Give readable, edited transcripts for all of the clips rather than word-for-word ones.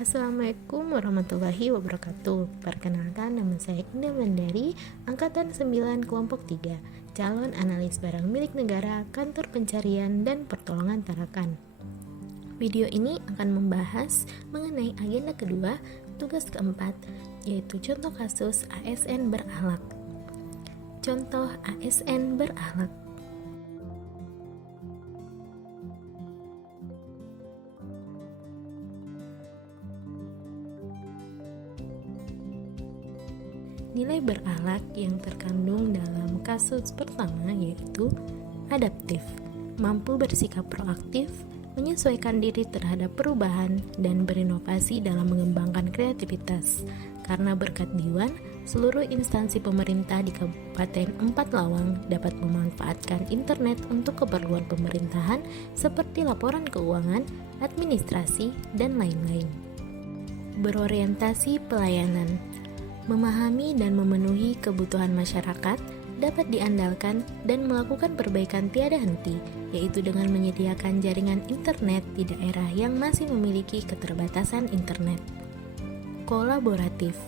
Assalamualaikum warahmatullahi wabarakatuh. Perkenalkan, nama saya Indah Mandari, Angkatan 9 Kelompok 3, calon analis barang milik negara, Kantor Pencarian dan Pertolongan Tarakan. Video ini akan membahas mengenai agenda kedua, tugas keempat, yaitu contoh kasus ASN berakhlak. Contoh ASN berakhlak. Nilai berakhlak yang terkandung dalam kasus pertama yaitu adaptif, mampu bersikap proaktif, menyesuaikan diri terhadap perubahan, dan berinovasi dalam mengembangkan kreativitas. Karena berkat Diwan, seluruh instansi pemerintah di Kabupaten Empat Lawang dapat memanfaatkan internet untuk keperluan pemerintahan seperti laporan keuangan, administrasi, dan lain-lain. Berorientasi pelayanan, memahami dan memenuhi kebutuhan masyarakat, dapat diandalkan dan melakukan perbaikan tiada henti, yaitu dengan menyediakan jaringan internet di daerah yang masih memiliki keterbatasan internet. Kolaboratif,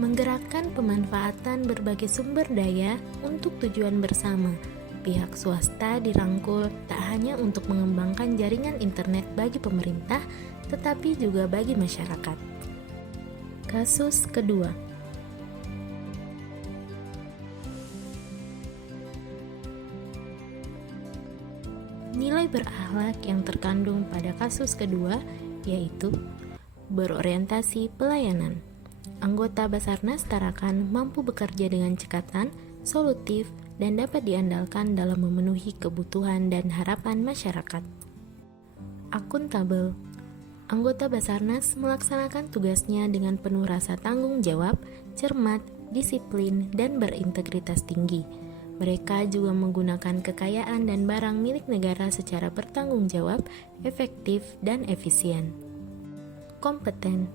menggerakkan pemanfaatan berbagai sumber daya untuk tujuan bersama. Pihak swasta dirangkul tak hanya untuk mengembangkan jaringan internet bagi pemerintah, tetapi juga bagi masyarakat. Kasus kedua, nilai berakhlak yang terkandung pada kasus kedua yaitu berorientasi pelayanan. Anggota Basarnas Tarakan mampu bekerja dengan cekatan, solutif, dan dapat diandalkan dalam memenuhi kebutuhan dan harapan masyarakat. Akuntabel, anggota Basarnas melaksanakan tugasnya dengan penuh rasa tanggung jawab, cermat, disiplin, dan berintegritas tinggi. Mereka juga menggunakan kekayaan dan barang milik negara secara bertanggung jawab, efektif, dan efisien. Kompeten,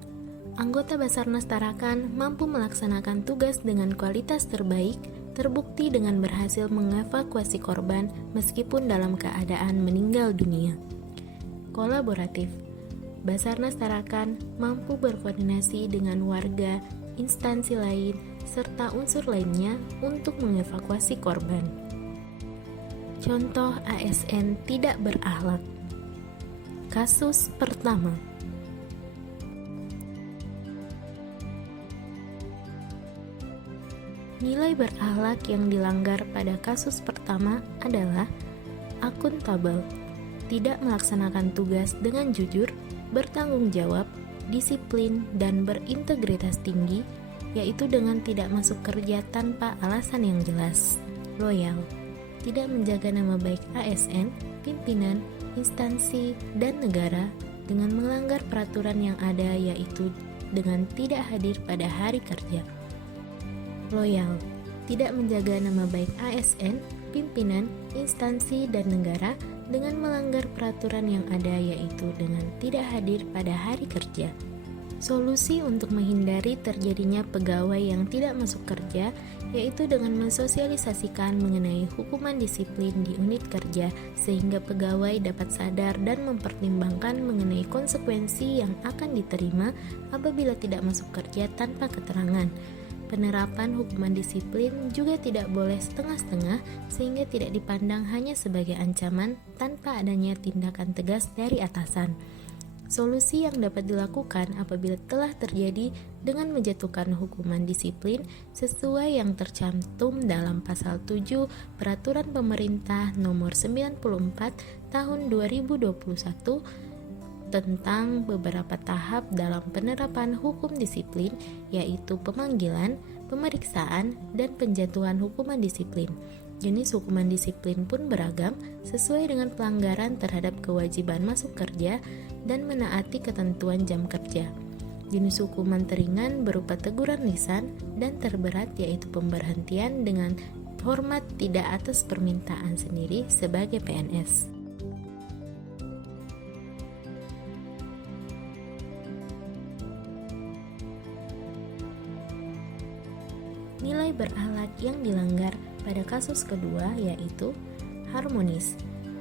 anggota Basarnas Tarakan mampu melaksanakan tugas dengan kualitas terbaik, terbukti dengan berhasil mengevakuasi korban meskipun dalam keadaan meninggal dunia. Kolaboratif, Basarnas Tarakan mampu berkoordinasi dengan warga, instansi lain, serta unsur lainnya untuk mengevakuasi korban. Contoh ASN tidak berakhlak. Kasus pertama, nilai berakhlak yang dilanggar pada kasus pertama adalah akuntabel, tidak melaksanakan tugas dengan jujur, bertanggung jawab, disiplin, dan berintegritas tinggi, yaitu dengan tidak masuk kerja tanpa alasan yang jelas. Loyal, tidak menjaga nama baik ASN, pimpinan, instansi, dan negara dengan melanggar peraturan yang ada, yaitu dengan tidak hadir pada hari kerja. Loyal, tidak menjaga nama baik ASN, pimpinan, instansi, dan negara dengan melanggar peraturan yang ada, yaitu dengan tidak hadir pada hari kerja. Solusi untuk menghindari terjadinya pegawai yang tidak masuk kerja yaitu dengan mensosialisasikan mengenai hukuman disiplin di unit kerja sehingga pegawai dapat sadar dan mempertimbangkan mengenai konsekuensi yang akan diterima apabila tidak masuk kerja tanpa keterangan. Penerapan hukuman disiplin juga tidak boleh setengah-setengah sehingga tidak dipandang hanya sebagai ancaman tanpa adanya tindakan tegas dari atasan. Solusi yang dapat dilakukan apabila telah terjadi dengan menjatuhkan hukuman disiplin sesuai yang tercantum dalam pasal 7 Peraturan Pemerintah Nomor 94 Tahun 2021 tentang beberapa tahap dalam penerapan hukum disiplin, yaitu pemanggilan, pemeriksaan, dan penjatuhan hukuman disiplin. Jenis hukuman disiplin pun beragam sesuai dengan pelanggaran terhadap kewajiban masuk kerja dan menaati ketentuan jam kerja. Jenis hukuman teringan berupa teguran lisan dan terberat yaitu pemberhentian dengan hormat tidak atas permintaan sendiri sebagai PNS. Nilai berakhlak yang dilanggar pada kasus kedua yaitu harmonis,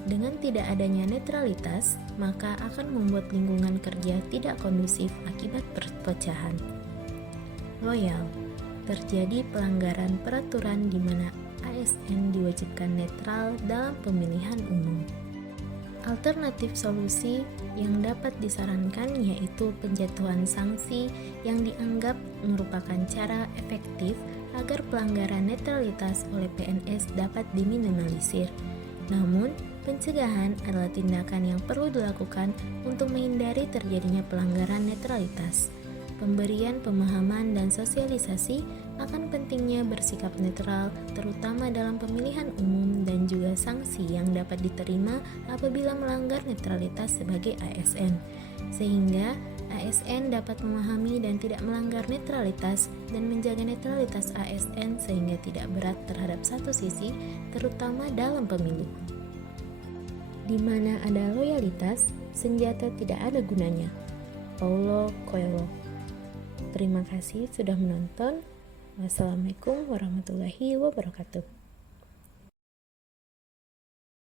Dengan tidak adanya netralitas, maka akan membuat lingkungan kerja tidak kondusif akibat perpecahan. Loyal, terjadi pelanggaran peraturan di mana ASN diwajibkan netral dalam pemilihan umum. Alternatif solusi yang dapat disarankan yaitu penjatuhan sanksi yang dianggap merupakan cara efektif agar pelanggaran netralitas oleh PNS dapat diminimalisir. Namun, pencegahan adalah tindakan yang perlu dilakukan untuk menghindari terjadinya pelanggaran netralitas. Pemberian pemahaman dan sosialisasi akan pentingnya bersikap netral, terutama dalam pemilihan umum, dan juga sanksi yang dapat diterima apabila melanggar netralitas sebagai ASN, sehingga ASN dapat memahami dan tidak melanggar netralitas dan menjaga netralitas ASN sehingga tidak berat terhadap satu sisi, terutama dalam pemilu. Di mana ada loyalitas, senjata tidak ada gunanya. Paulo Coelho. Terima kasih sudah menonton. Wassalamualaikum warahmatullahi wabarakatuh.